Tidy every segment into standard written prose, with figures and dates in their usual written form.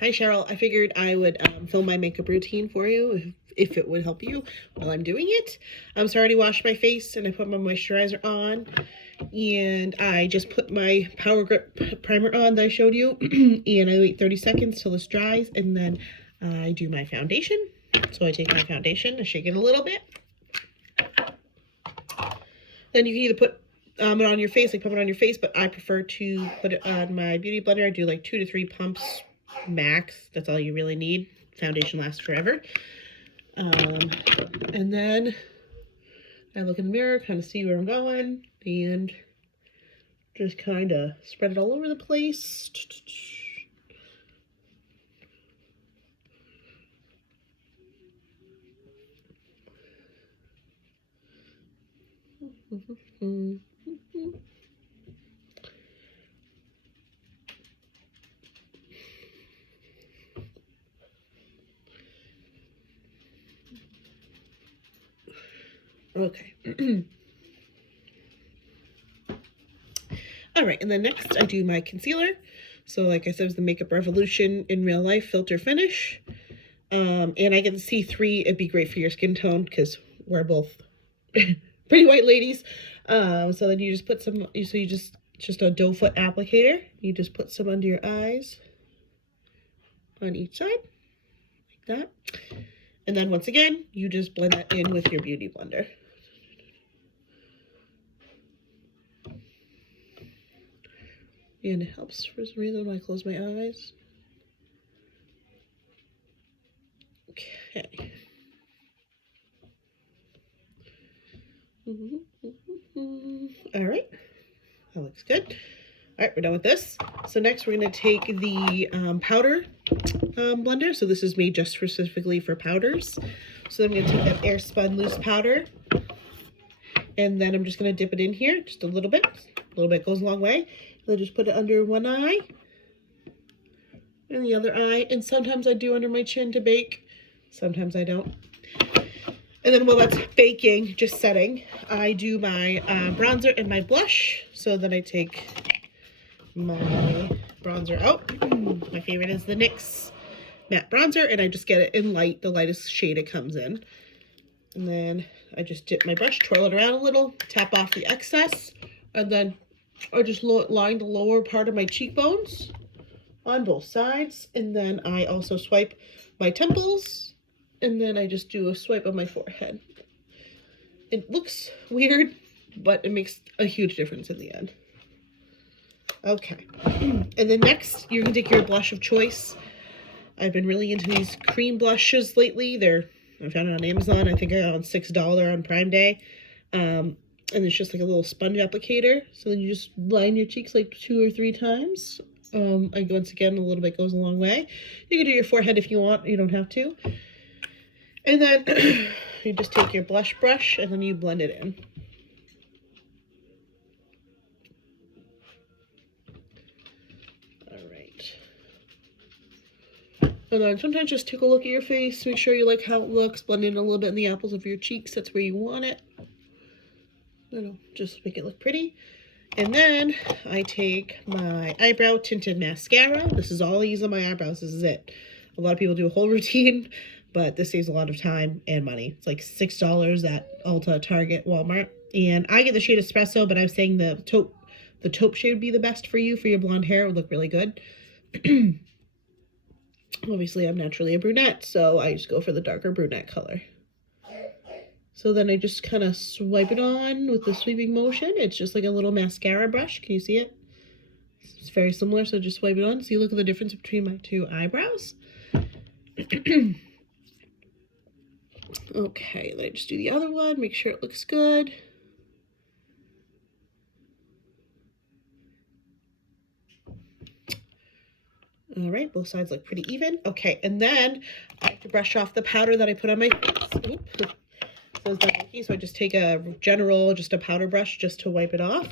Hi Cheryl, I figured I would film my makeup routine for you if it would help you while I'm doing it. So I already washed my face and I put my moisturizer on, and I just put my Power Grip primer on that I showed you and I wait 30 seconds till this dries, and then I do my foundation. So I take my foundation, I shake it a little bit. Then you can either put it on your face, like pump it on your face, but I prefer to put it on my beauty blender. I do like 2 to 3 pumps max. That's all you really need. Foundation lasts forever. And then I look in the mirror, kind of see where I'm going, and just kind of spread it all over the place. Okay. All right, and then next I do my concealer. So like I said, it was the Makeup Revolution in Real Life Filter Finish. And I get the C3. It'd be great for your skin tone because we're both pretty white ladies. So then you just put some, so you just a doe foot applicator. You just put some under your eyes on each side, like that. And then once again, you just blend that in with your beauty blender. And it helps for some reason when I close my eyes. Okay. All right, that looks good. All right, we're done with this. So next we're going to take the powder blender. So this is made just specifically for powders. So then I'm going to take that Airspun loose powder, and then I'm just going to dip it in here just a little bit. A little bit goes a long way. And then just put it under one eye and the other eye, and sometimes I do under my chin to bake, sometimes I don't. And then while that's baking, just setting, I do my bronzer and my blush. So then I take my bronzer out. My favorite is the NYX matte bronzer, and I just get it in light, the lightest shade it comes in. And then I just dip my brush, twirl it around a little, tap off the excess, and then I just line the lower part of my cheekbones on both sides. And then I also swipe my temples, and then I just do a swipe on my forehead. It looks weird, but it makes a huge difference in the end. Okay, and then next you're gonna take your blush of choice. I've been really into these cream blushes lately. I found it on Amazon. I think I got on $6 on Prime Day. And it's just like a little sponge applicator. So then you just line your cheeks like 2 or 3 times. Once again, a little bit goes a long way. You can do your forehead if you want. You don't have to. And then you just take your blush brush and then you blend it in. All right. And then sometimes just take a look at your face. Make sure you like how it looks. Blend in a little bit in the apples of your cheeks. That's where you want it. Just make it look pretty. And then I take my eyebrow tinted mascara. This is all I use on my eyebrows. This is it. A lot of people do a whole routine, but this saves a lot of time and money. It's like $6 at Ulta, Target, Walmart. And I get the shade Espresso, but I was saying the taupe shade would be the best for you. For your blonde hair, it would look really good. Obviously, I'm naturally a brunette, so I just go for the darker brunette color. So then I just kind of swipe it on with the sweeping motion. It's just like a little mascara brush. Can you see it? It's very similar, so just swipe it on. So you look at the difference between my 2 eyebrows. Okay, then I just do the other one. Make sure it looks good. All right, both sides look pretty even. Okay, and then I have to brush off the powder that I put on my face. Oops. So I just take a powder brush just to wipe it off.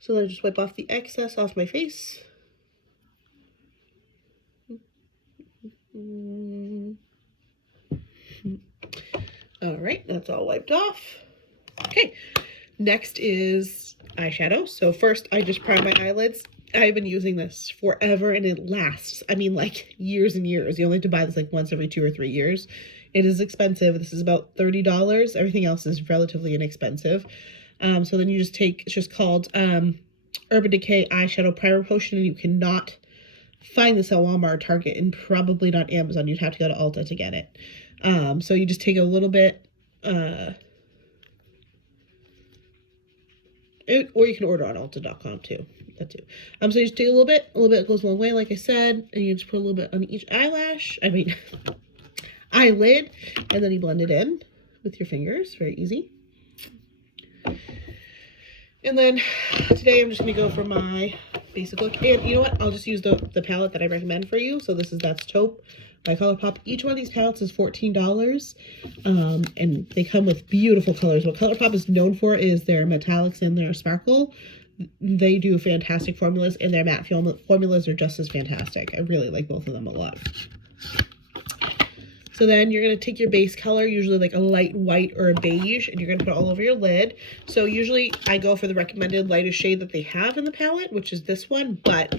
So then I just wipe off the excess off my face. All right, that's all wiped off. Okay, next is eyeshadow. So first I just prime my eyelids I've been using this forever and it lasts. I mean, like years and years. You only have to buy this like once every 2 or 3 years. It is expensive. This is about $30. Everything else is relatively inexpensive. So then you just take, it's just called Urban Decay Eyeshadow Primer Potion, and you cannot find this at Walmart or Target, and probably not Amazon. You'd have to go to Ulta to get it. So you just take a little bit, or you can order on Ulta.com too. That too. So you just take a little bit goes a long way, like I said, and you just put a little bit on each eyelid, and then you blend it in with your fingers. Very easy. And then today I'm just gonna go for my basic look. And you know what? I'll just use the palette that I recommend for you. So that's Taupe by ColourPop. Each one of these palettes is $14. And they come with beautiful colors. What ColourPop is known for is their metallics and their sparkle. They do fantastic formulas, and their matte formulas are just as fantastic. I really like both of them a lot. So then you're going to take your base color, usually like a light white or a beige, and you're going to put it all over your lid. So usually I go for the recommended lightest shade that they have in the palette, which is this one, but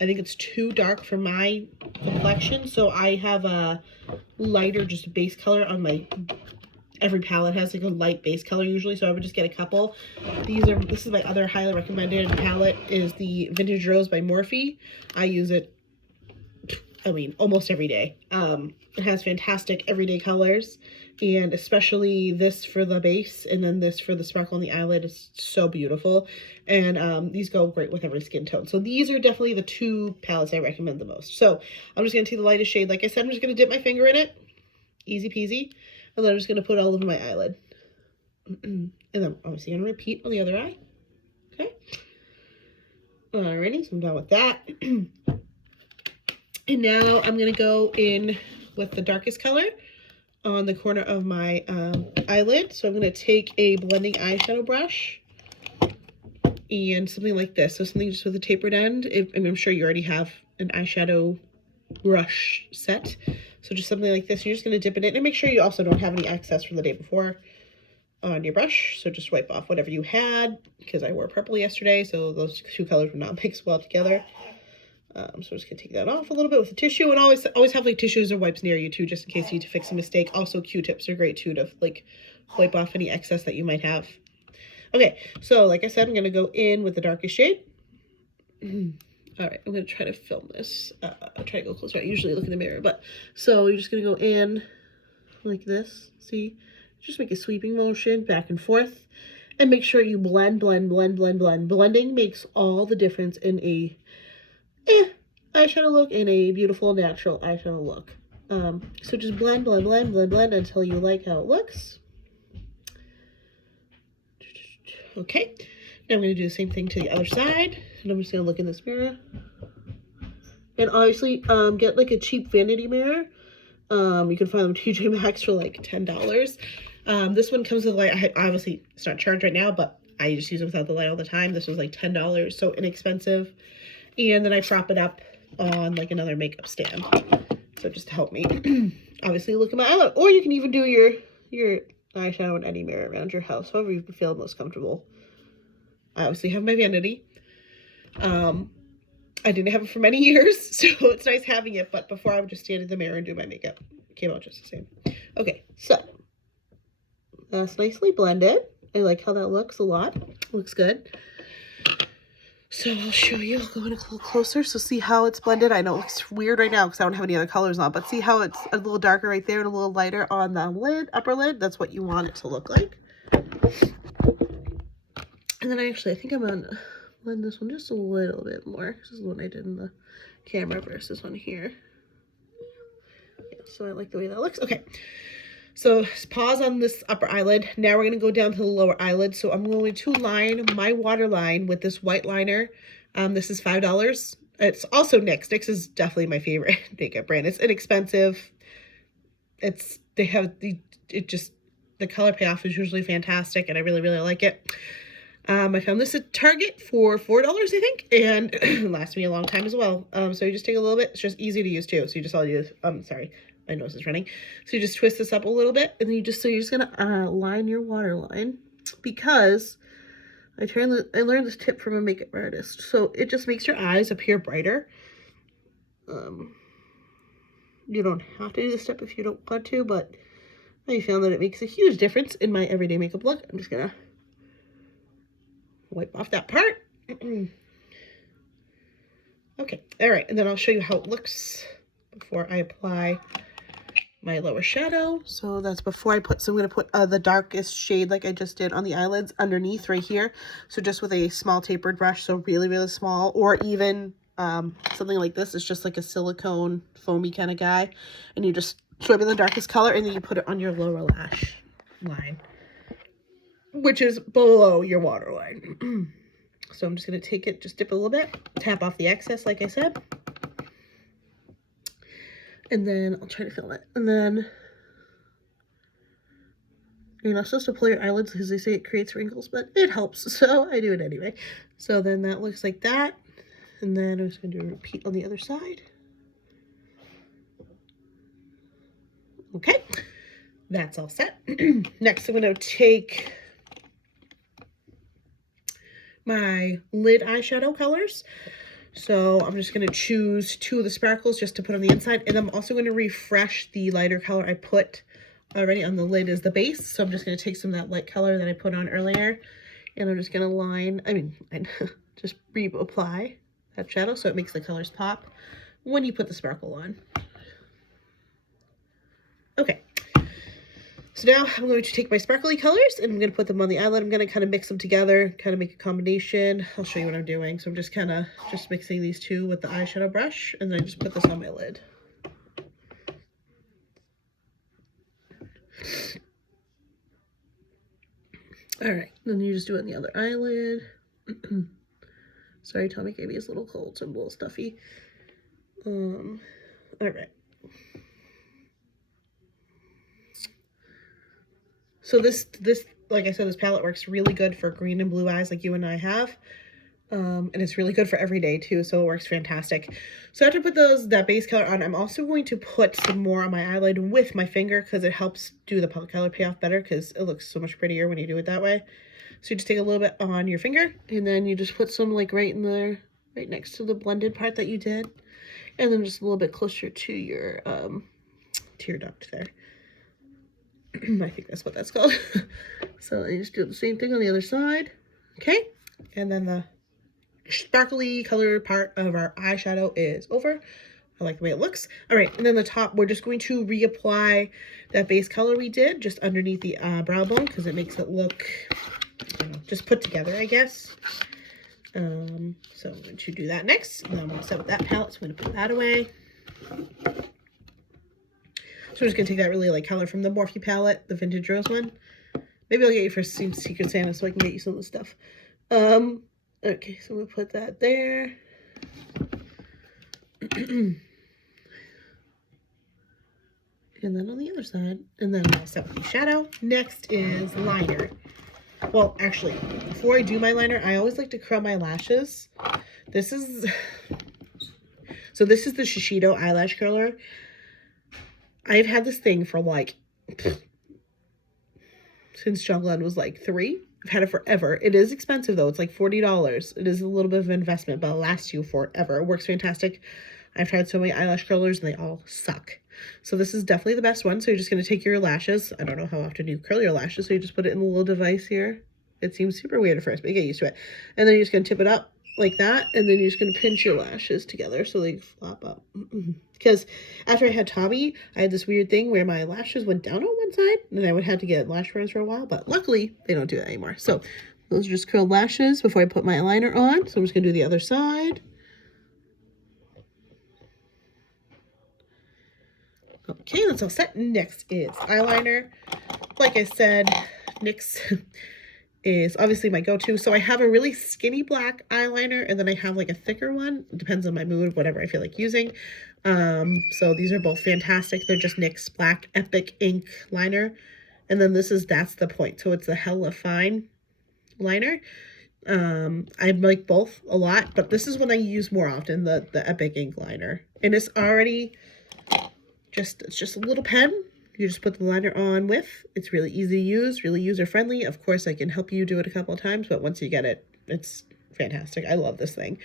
I think it's too dark for my complexion. So I have a lighter, just base color on every palette has like a light base color usually, so I would just get a couple. This is my other highly recommended palette, is the Vintage Rose by Morphe. I use it, I mean, almost every day. It has fantastic everyday colors, and especially this for the base, and then this for the sparkle on the eyelid is so beautiful. And these go great with every skin tone. So these are definitely the two palettes I recommend the most. So I'm just going to take the lightest shade. Like I said, I'm just going to dip my finger in it. Easy peasy. And then I'm just going to put it all over my eyelid. And then obviously I'm going to repeat on the other eye. Okay. Alrighty, so I'm done with that. And now I'm going to go in with the darkest color on the corner of my eyelid. So I'm going to take a blending eyeshadow brush and something like this. So something just with a tapered end. And I'm sure you already have an eyeshadow brush set. So just something like this. You're just going to dip it in, and make sure you also don't have any excess from the day before on your brush. So just wipe off whatever you had, because I wore purple yesterday, so those two colors would not mix well together. So I'm just going to take that off a little bit with a tissue, and always have like tissues or wipes near you too, just in case you need to fix a mistake. Also Q-tips are great too to like wipe off any excess that you might have. Okay, so like I said, I'm going to go in with the darkest shade. All right, I'm going to try to film this. I'll try to go closer. I usually look in the mirror, but so you're just going to go in like this. See, just make a sweeping motion back and forth, and make sure you blend. Blending makes all the difference in a eyeshadow look, and a beautiful natural eyeshadow look. So just blend until you like how it looks. Okay, now I'm going to do the same thing to the other side, and I'm just going to look in this mirror. And obviously, get like a cheap vanity mirror. You can find them at TJ Maxx for like $10. This one comes with light. Obviously, it's not charged right now, but I just use it without the light all the time. This was like $10, so inexpensive. And then I prop it up on like another makeup stand. So just to help me. Obviously, look at my eyelid. Or you can even do your eyeshadow in any mirror around your house, however you feel most comfortable. I obviously have my vanity. I didn't have it for many years, so it's nice having it, but before I would just stand in the mirror and do my makeup. It came out just the same. Okay, so that's nicely blended. I like how that looks a lot. Looks good. So I'll show you. I'll go in a little closer. So see how it's blended. I know it looks weird right now because I don't have any other colors on, but see how it's a little darker right there and a little lighter on the lid, upper lid. That's what you want it to look like. And then I think I'm going to blend this one just a little bit more. This is the one I did in the camera versus this one here. Yeah, so I like the way that looks. Okay. So pause on this upper eyelid. Now we're going to go down to the lower eyelid. So I'm going to line my waterline with this white liner. This is $5. It's also NYX. NYX is definitely my favorite makeup brand. It's inexpensive. The color payoff is usually fantastic, and I really, really like it. I found this at Target for $4, I think, and it lasts me a long time as well. So you just take a little bit. It's just easy to use too. So you just all use, sorry, my nose is running. So you just twist this up a little bit, and then you're just gonna line your waterline, because I learned this tip from a makeup artist. So it just makes your eyes appear brighter. You don't have to do this step if you don't want to, but I found that it makes a huge difference in my everyday makeup look. I'm just gonna wipe off that part. Okay, all right, and then I'll show you how it looks before I apply my lower shadow. So that's before I put, so I'm going to put the darkest shade like I just did on the eyelids underneath right here. So just with a small tapered brush, so really, really small, or even something like this. It's just like a silicone foamy kind of guy. And you just swipe in the darkest color and then you put it on your lower lash line, which is below your waterline. So I'm just going to take it, just dip it a little bit, tap off the excess like I said. And then I'll try to fill it. And then you're not supposed to pull your eyelids because they say it creates wrinkles, but it helps. So I do it anyway. So then that looks like that. And then I'm just going to do a repeat on the other side. Okay, that's all set. Next, I'm going to take my lid eyeshadow colors. So I'm just going to choose 2 of the sparkles just to put on the inside. And I'm also going to refresh the lighter color I put already on the lid as the base. So I'm just going to take some of that light color that I put on earlier. And I'm just going to just reapply that shadow so it makes the colors pop when you put the sparkle on. Okay. So now I'm going to take my sparkly colors and I'm going to put them on the eyelid. I'm going to kind of mix them together, kind of make a combination. I'll show you what I'm doing. So I'm just kind of mixing these 2 with the eyeshadow brush, and then I just put this on my lid. All right, then you just do it on the other eyelid. Sorry, Tommy gave me his little cold, so I'm a little stuffy. All right. So this, like I said, this palette works really good for green and blue eyes like you and I have. And it's really good for every day too, so it works fantastic. So after I put that base color on, I'm also going to put some more on my eyelid with my finger because it helps do the color payoff better because it looks so much prettier when you do it that way. So you just take a little bit on your finger and then you just put some like right next to the blended part that you did, and then just a little bit closer to your tear duct there. I think that's what that's called. So I just do the same thing on the other side. Okay, and then the sparkly color part of our eyeshadow is over. I like the way it looks. All right, and then the top, we're just going to reapply that base color we did just underneath the brow bone because it makes it look, just put together, I guess. So I'm going to do that next. And then I'm going to set with that palette, so I'm going to put that away. So I'm just going to take that really light color from the Morphe palette, the Vintage Rose one. Maybe I'll get you for some Secret Santa so I can get you some of the stuff. Okay, so I'm going to put that there. And then on the other side, and then I'll set with the shadow. Next is liner. Well, actually, before I do my liner, I always like to curl my lashes. This is the Shiseido eyelash curler. I've had this thing for like, since John Glenn was like 3. I've had it forever. It is expensive though. It's like $40. It is a little bit of an investment, but it lasts you forever. It works fantastic. I've tried so many eyelash curlers and they all suck. So this is definitely the best one. So you're just going to take your lashes. I don't know how often you curl your lashes. So you just put it in the little device here. It seems super weird at first, but you get used to it. And then you're just going to tip it up like that. And then you're just going to pinch your lashes together so they flop up. Because after I had Tommy, I had this weird thing where my lashes went down on one side. And I would have to get lash runs for a while. But luckily, they don't do that anymore. So those are just curled lashes before I put my eyeliner on. So I'm just going to do the other side. Okay, that's all set. Next is eyeliner. Like I said, NYX is obviously my go-to. So I have a really skinny black eyeliner, and then I have like a thicker one. It depends on my mood, whatever I feel like using. So these are both fantastic. They're just NYX Black Epic Ink Liner. And then That's the Point. So it's a Hella Fine liner. I like both a lot, but this is what I use more often, the Epic Ink Liner. And it's already... it's just a little pen, you just put the liner on with. It's really easy to use, really user-friendly. Of course, I can help you do it a couple of times, but once you get it, it's fantastic. I love this thing.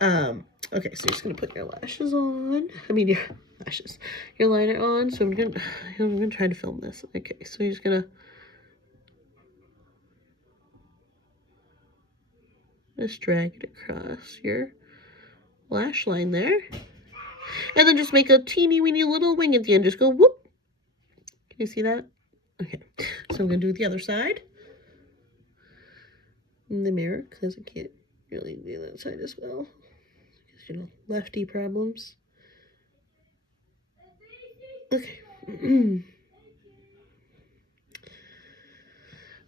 Okay, so you're just gonna put your lashes on. I mean, your lashes, your liner on. So I'm gonna try to film this. Okay, so you're just gonna just drag it across your lash line there, and then just make a teeny weeny little wing at the end. Just go whoop. Can you see that? Okay, so I'm gonna do the other side in the mirror because I can't really do that side as well. You know, lefty problems. Okay.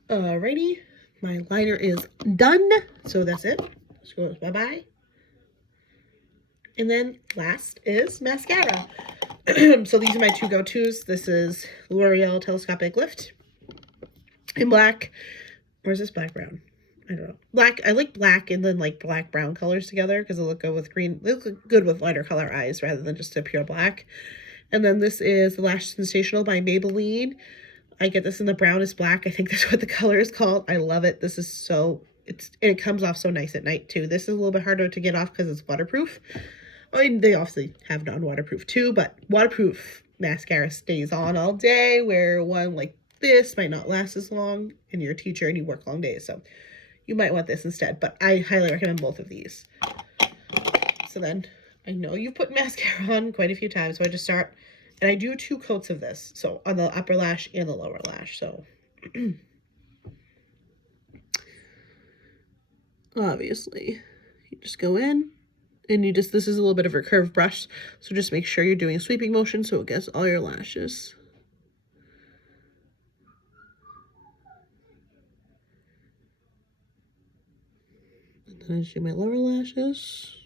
Alrighty, my liner is done. So that's it. Just goes bye-bye. And then last is mascara. So these are my two go-tos. This is L'Oreal Telescopic Lift in black. Or is this black brown? I don't know. Black. I like black and then like black brown colors together because they look good with green. They look good with lighter color eyes rather than just a pure black. And then this is the Lash Sensational by Maybelline. I get this in the brownest black. I think that's what the color is called. I love it. This is so, it comes off so nice at night too. This is a little bit harder to get off because it's waterproof. I mean, they obviously have non-waterproof too, but waterproof mascara stays on all day, where one like this might not last as long, and you're a teacher and you work long days, so you might want this instead. But I highly recommend both of these. So then, I know you've put mascara on quite a few times, so I just start, and I do 2 coats of this, so on the upper lash and the lower lash. So obviously, you just go in. And you just, this is a little bit of a curved brush, so just make sure you're doing a sweeping motion so it gets all your lashes. And then I just do my lower lashes.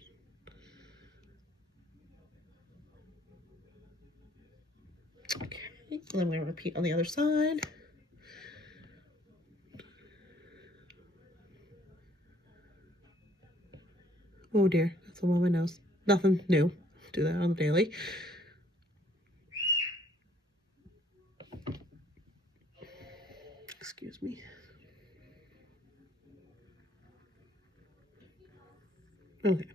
Okay, and then I'm going to repeat on the other side. Oh dear, that's all on my nose. Nothing new. Do that on the daily. Excuse me. Okay.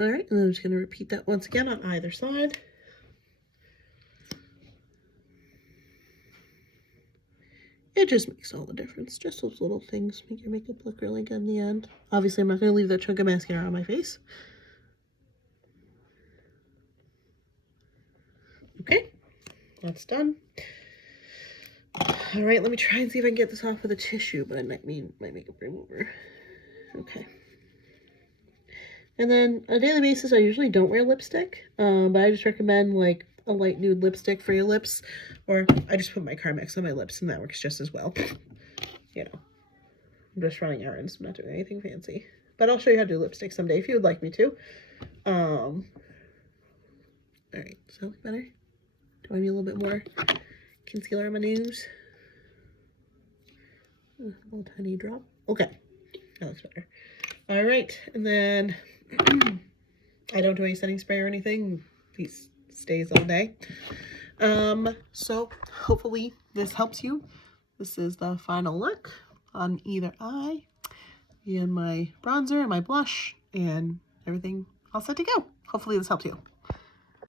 All right, and then I'm just going to repeat that once again on either side. It just makes all the difference. Just those little things make your makeup look really good in the end. Obviously, I'm not going to leave that chunk of mascara on my face. Okay, that's done. All right, let me try and see if I can get this off with a tissue, but it might mean my makeup remover. Okay. And then on a daily basis, I usually don't wear lipstick, but I just recommend like a light nude lipstick for your lips, or I just put my Carmex on my lips and that works just as well. You know, I'm just running errands. I'm not doing anything fancy, but I'll show you how to do lipstick someday if you would like me to. All right, does that look better? Do I need a little bit more concealer on my nose? A little tiny drop. Okay, that looks better. All right, and then I don't do any setting spray or anything. These stays all day. So hopefully this helps you. This is the final look on either eye, and my bronzer and my blush and everything all set to go. Hopefully this helped you.